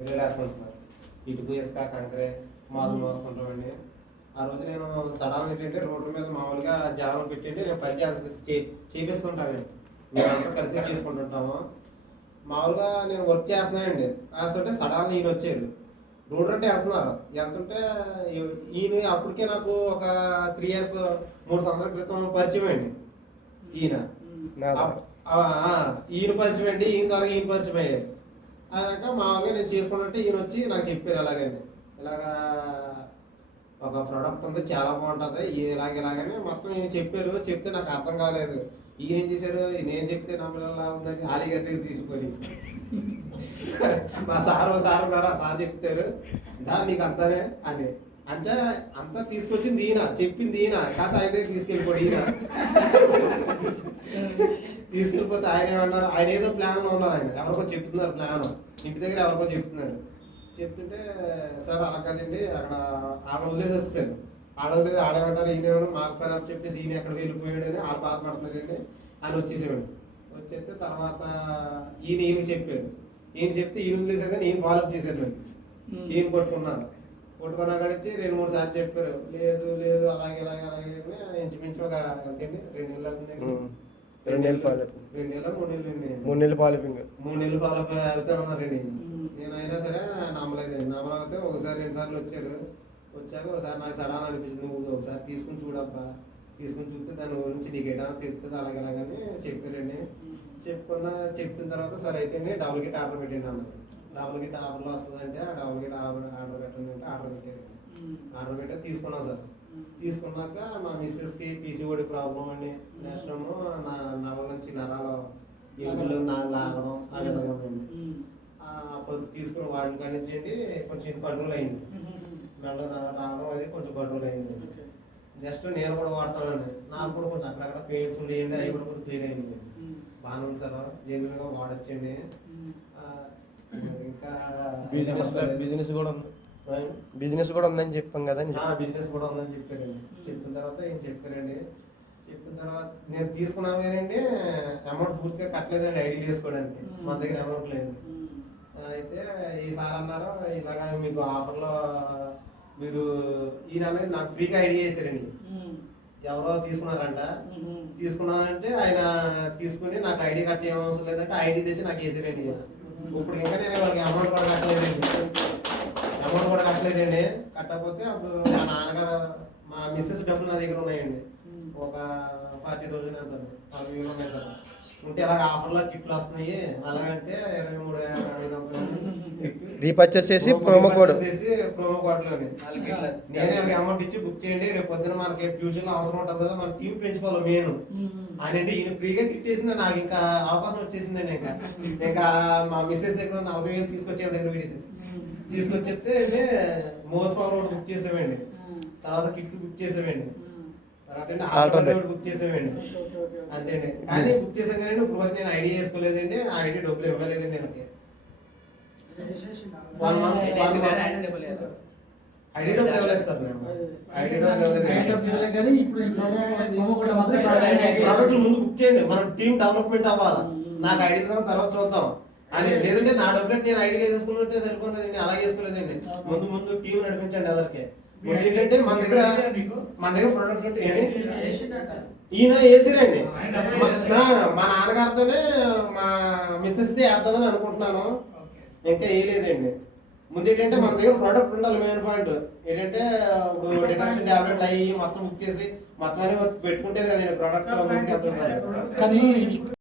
వేస్తాను సార్. ఇటుకు ఇసుక కంకరే మామూలు మోస్తుంటామండి. ఆ రోజు నేను సడన్ ఏంటంటే రోడ్డు మీద మామూలుగా జాలం పెట్టండి నేను పని చేపిస్తుంటాను. మేము అందరూ కలిసి చేసుకుంటుంటాము. మామూలుగా నేను వర్క్ చేస్తున్నానండి. వేస్తుంటే సడన్ ఈయన వచ్చారు. రోడ్డు అంటే వెళ్తుంటే ఈయన అప్పటికే నాకు ఒక 3 ఇయర్స్ 3 సంవత్సరాల క్రితం పరిచయం అండి. ఈయన పరిచయం అండి. ఈయన ద్వారా ఈయన పరిచయం అయ్యారు. అదాక మామూలుగా నేను చేసుకున్నట్టు ఈయన వచ్చి నాకు చెప్పారు ఇలాగని ఇలాగా ఒక ప్రోడక్ట్ ఉంది చాలా బాగుంటుంది ఇలాగని మొత్తం ఈయన చెప్పారు. చెప్తే నాకు అర్థం కాలేదు. ఈయన ఏం చేశారు, నేను చెప్తే నమ్మలా ఉందని హాలీగా దగ్గర తీసుకొని మా సార్ సార్ చెప్తారు నీకు అంతానే అని అంటే అంతా తీసుకొచ్చింది ఈయన, చెప్పింది ఈయన, కాస్త ఆయన దగ్గర తీసుకెళ్ళిపోయి ఈయన తీసుకెళ్ళిపోతే ఆయన ఏమన్నారు, ఆయన ఏదో ప్లాన్లో ఉన్నారు. ఆయన ఎవరికో చెప్తున్నారు ప్లాన్, ఇంటి దగ్గర ఎవరికో చెప్తున్నాడు. చెప్తుంటే సార్ అలా కదండి అక్కడ ఆడ వదిలేసి వస్తాను. ఆడేమంటారు ఈయన మాకు పని చెప్పేసి ఈయన ఎక్కడికి వెళ్ళిపోయాడని వాళ్ళు బాధపడుతున్నారండి. ఆయన వచ్చేసేవాడు. వచ్చేస్తే తర్వాత ఈయన చెప్పారు. ఈయన చెప్తే ఈయన వదిలేసారు కానీ ఈయన ఫాలోఅప్ చేశారు. ఈయన కొట్టుకున్నా కడిచి 2-3 సార్లు చెప్పారు. లేదు అలాగే ఇంచుమించు ఒక ఎంతండి 2 నెలలు అవుతుందండి. 2 నెలలు 3 నెలలు 3 నెలలు ఫాలోపింగ్ 3 నెలలు ఫాలోఅప్ అవుతారన్నారండి. నేను అయినా సరే నమ్మలేదండి. నమ్మలేకపోతే ఒకసారి 2 సార్లు వచ్చాక ఒకసారి నాకు సడన్ అనిపించింది, నువ్వు ఒకసారి తీసుకుని చూడబ్బా, తీసుకుని చూస్తే దాని గురించి నీకు ఎటైనా తెలుస్తుంది అలాగని చెప్పారండి. చెప్పిన తర్వాత సరే అయితే డబుల్ కిట్ ఆర్డర్ పెట్టండి అన్నారు. డబుల్ కిట్ ఆర్డర్లో వస్తుందంటే ఆ డబుల్ కిట్ ఆర్డర్ పెట్టండి అంటే ఆర్డర్ పెట్టారండి. ఆర్డర్ పెట్టి తీసుకున్నాం సార్. తీసుకున్నాక మా మిస్సెస్కి పీసీఓడి ప్రాబ్లం అండి. నెక్స్ట్ ఏమో నా నరాల నుంచి నరాలు ఎగుళ్ళు లాగడం ఆ విధంగా ఉందండి. అప్పుడు తీసుకుని వాటిని కానించండి కొంచెం ఇది కంట్రోల్ అయింది సార్. మెడ రావడం అది కొంచెం కంట్రోల్ అయింది. జస్ట్ నేను కూడా వాడతానండి. నాకు కూడా కొంచెం అక్కడక్కడ పెయిన్స్ ఉండేయండి, అవి కూడా కొంచెం క్లియర్ అయింది. బాగానే ఉంది సార్, జెన్యున్గా వాడచ్చండి. ఇంకా బిజినెస్ కూడా ఉందని చెప్పాం కదా. బిజినెస్ కూడా ఉందని చెప్పారండి. చెప్పిన తర్వాత చెప్పిన తర్వాత నేను తీసుకున్నాను కానండి అమౌంట్ పూర్తిగా కట్టలేదండి. ఐడి చేసుకోవడానికి మా దగ్గర అమౌంట్ లేదు. అయితే ఈసారి అన్నారు ఇలాగా మీకు ఆఫర్లో మీరు ఈయన నాకు ఫ్రీగా ఐడి చేశారండి. ఎవరో తీసుకున్నారంట. తీసుకున్నారంటే ఆయన తీసుకుని నాకు ఐడి కట్టే అవసరం లేదంటే ఐడి తెచ్చి నాకు వేసారండి. ఇప్పుడు ఇంకా నేను వాళ్ళకి అమౌంట్ కూడా కట్టలేదండి. కట్టకపోతే అప్పుడు మా నాన్నగారు మా మిస్సెస్ డబ్బులు నా దగ్గర ఉన్నాయండి. ఒక 40,000 అంత 40,000 ఉన్నాయి సార్. ఉంటే అలాగ ఆఫర్లో కిట్లు వస్తున్నాయి. అలాగంటే 23,500 రీపర్చేస్ చేసి ప్రోమో కోడ్లోని నేనే అమౌంట్ ఇచ్చి బుక్ చేయండి. రేపు పొద్దున మనకి ఫ్యూచర్లో అవసరం ఉంటుంది కదా, మన టీం పెంచుకోవాలి మెయిన్ ఆయన. ఈయన ఫ్రీగా కిట్ వేసిన నాకు ఇంకా అవకాశం వచ్చేసిందండి. ఇంకా మా మిస్సెస్ దగ్గర 40,000 తీసుకొచ్చే దగ్గర తీసుకొచ్చేస్తే మోర్ ఫార్వర్డ్ బుక్ చేసామండి. తర్వాత కిట్ బుక్ చేసామండి. తర్వాత ఆల్టర్నేట్ బుక్ చేసామండి. అంతేండి. కానీ బుక్ చేసాం కానీ ఇప్పుడు నేను ఐడి చేసుకోలేదండి. ఆ ఐడి డబ్బులు ఇవ్వలేదండి. నాకు ఐడి డబ్బులు ఇవ్వలేదు. ప్రోడక్ట్లు ముందు బుక్ చేయండి, మనం టీం డెవలప్మెంట్ అవ్వాలి. నాకు ఐడి తర్వాత చూద్దాం అని. లేదంటే నా డబ్బులు నేను ఐడి వేసేసుకున్నట్టే సరిపోతుందండి. అలా చేసుకోలేదండి. ముందు టీం నడిపించండి అందరికి. ఏంటంటే మన దగ్గర ప్రోడక్ట్ ఈయన వేసిరండి. మా నాన్నగారితోనే మా మిస్సెస్ది వేద్దామని అనుకుంటున్నాను. ఇంకా వేయలేదండి. ముందు ఏంటంటే మన దగ్గర ప్రోడక్ట్ ఉండాలి. మెయిన్ పాయింట్ ఏంటంటే ఇప్పుడు డిటెక్షన్ టాబ్లెట్లు అయ్యి మొత్తం బుక్ చేసి మొత్తం పెట్టుకుంటే కదండి ప్రోడక్ట్ ముందుకు వెళ్తుంది సార్.